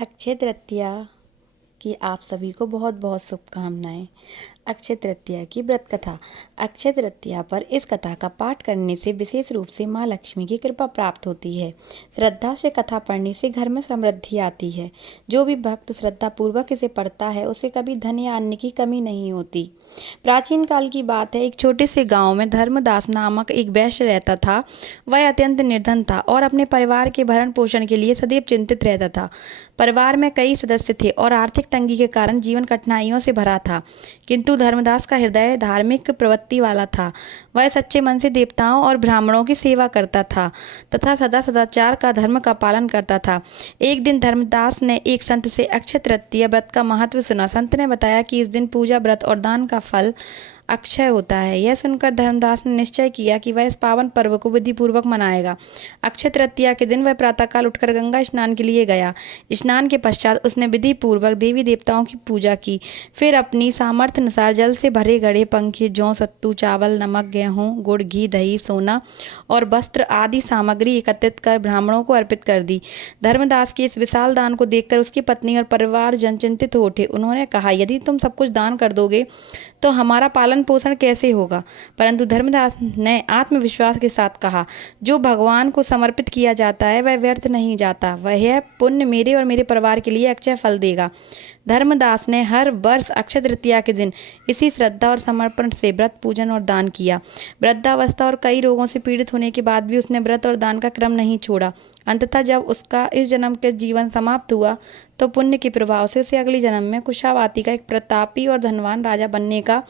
अक्षय तृतीया की आप सभी को बहुत बहुत शुभकामनाएं। अक्षय तृतीया की व्रत कथा। अक्षय तृतीया पर इस कथा का पाठ करने से विशेष रूप से माँ लक्ष्मी की कृपा प्राप्त होती है। श्रद्धा से कथा पढ़ने से घर में समृद्धि आती है। जो भी भक्त श्रद्धा पूर्वक इसे पढ़ता है उसे कभी धन या अन्न की कमी नहीं होती। प्राचीन काल की बात है, एक छोटे से गांव में धर्मदास नामक एक वैश्य रहता था। वह अत्यंत निर्धन था और अपने परिवार के भरण पोषण के लिए सदैव चिंतित रहता था। परिवार में कई सदस्य थे और आर्थिक तंगी के कारण जीवन कठिनाइयों से भरा था, किंतु धर्मदास का हृदय धार्मिक प्रवृत्ति वाला था। वह सच्चे मन से देवताओं और ब्राह्मणों की सेवा करता था तथा सदा सदाचार का धर्म का पालन करता था। एक दिन धर्मदास ने एक संत से अक्षय तृतीया व्रत का महत्व सुना। संत ने बताया कि इस दिन पूजा, व्रत और दान का फल अक्षय होता है। यह सुनकर धर्मदास ने निश्चय किया कि वह इस पावन पर्व को विधि पूर्वक मनाएगा। अक्षय तृतीया के दिन वह प्रातःकाल उठकर गंगा स्नान के लिए गया। स्नान के पश्चात उसने विधि पूर्वक देवी देवताओं की पूजा की। फिर अपनी सामर्थ्य अनुसार जल से भरे घड़े, पंखे, जौ, सत्तू, चावल, नमक, गेहूं, गुड़, घी, दही, सोना और वस्त्र आदि सामग्री एकत्रित कर ब्राह्मणों को अर्पित कर दी। धर्मदास के इस विशाल दान को देखकर उसकी पत्नी और परिवार जन चिंतित हो उठे। उन्होंने कहा, यदि तुम सब कुछ दान कर दोगे तो हमारा पालन पोषण कैसे होगा? परंतु धर्मदास ने आत्मविश्वास के साथ कहा, जो भगवान को समर्पित किया जाता है वह व्यर्थ नहीं जाता। वह पुण्य मेरे और मेरे परिवार के लिए अक्षय फल देगा। धर्मदास ने हर वर्ष अक्षय तृतीया के दिन इसी श्रद्धा और समर्पण से व्रत, पूजन और दान किया। वृद्धावस्था और कई रोगों से पीड़ित होने के बाद भी उसने व्रत और दान का क्रम नहीं छोड़ा। अंततः जब उसका इस जन्म के जीवन समाप्त हुआ तो पुण्य के प्रभाव से उसे अगले जन्म में कुशावाती का एक प्रतापी और धनवान राजा बनने का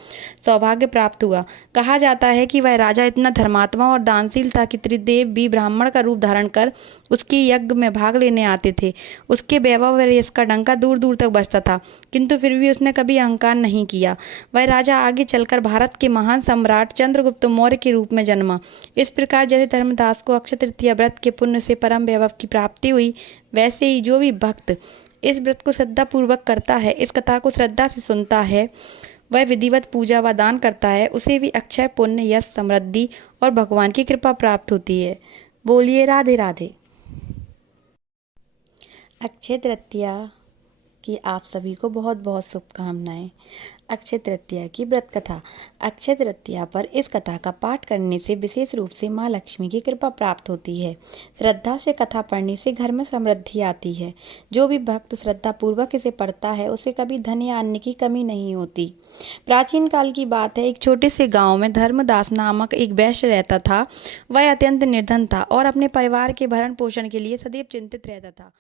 सौभाग्य प्राप्त हुआ। कहा जाता है कि वह राजा इतना धर्मात्मा और दानशील था कि त्रिदेव भी ब्राह्मण का रूप धारण कर उसके यज्ञ में भाग लेने आते थे। उसके वैभव और यश का डंका दूर दूर तक बजता था, किंतु फिर भी उसने कभी अहंकार नहीं किया। वह राजा आगे चलकर भारत के महान सम्राट चंद्रगुप्त मौर्य के रूप में जन्मा। इस प्रकार जैसे धर्मदास को अक्षय तृतीया व्रत के पुण्य से परम वैभव की प्राप्ति हुई, वैसे ही जो भी भक्त इस व्रत को श्रद्धा पूर्वक करता है, इस कथा को श्रद्धा से सुनता है, वह विधिवत पूजा व दान करता है, उसे भी अक्षय, पुण्य, यश, समृद्धि और भगवान की कृपा प्राप्त होती है। बोलिए राधे राधे। अक्षय तृतीया की आप सभी को बहुत बहुत शुभकामनाएं। अक्षय तृतीया की व्रत कथा। अक्षय तृतीया पर इस कथा का पाठ करने से विशेष रूप से माँ लक्ष्मी की कृपा प्राप्त होती है। श्रद्धा से कथा पढ़ने से घर में समृद्धि आती है। जो भी भक्त श्रद्धा पूर्वक इसे पढ़ता है उसे कभी धन या अन्न की कमी नहीं होती। प्राचीन काल की बात है, एक छोटे से गांव में धर्मदास नामक एक वैश्य रहता था। वह अत्यंत निर्धन था और अपने परिवार के भरण पोषण के लिए सदैव चिंतित रहता था।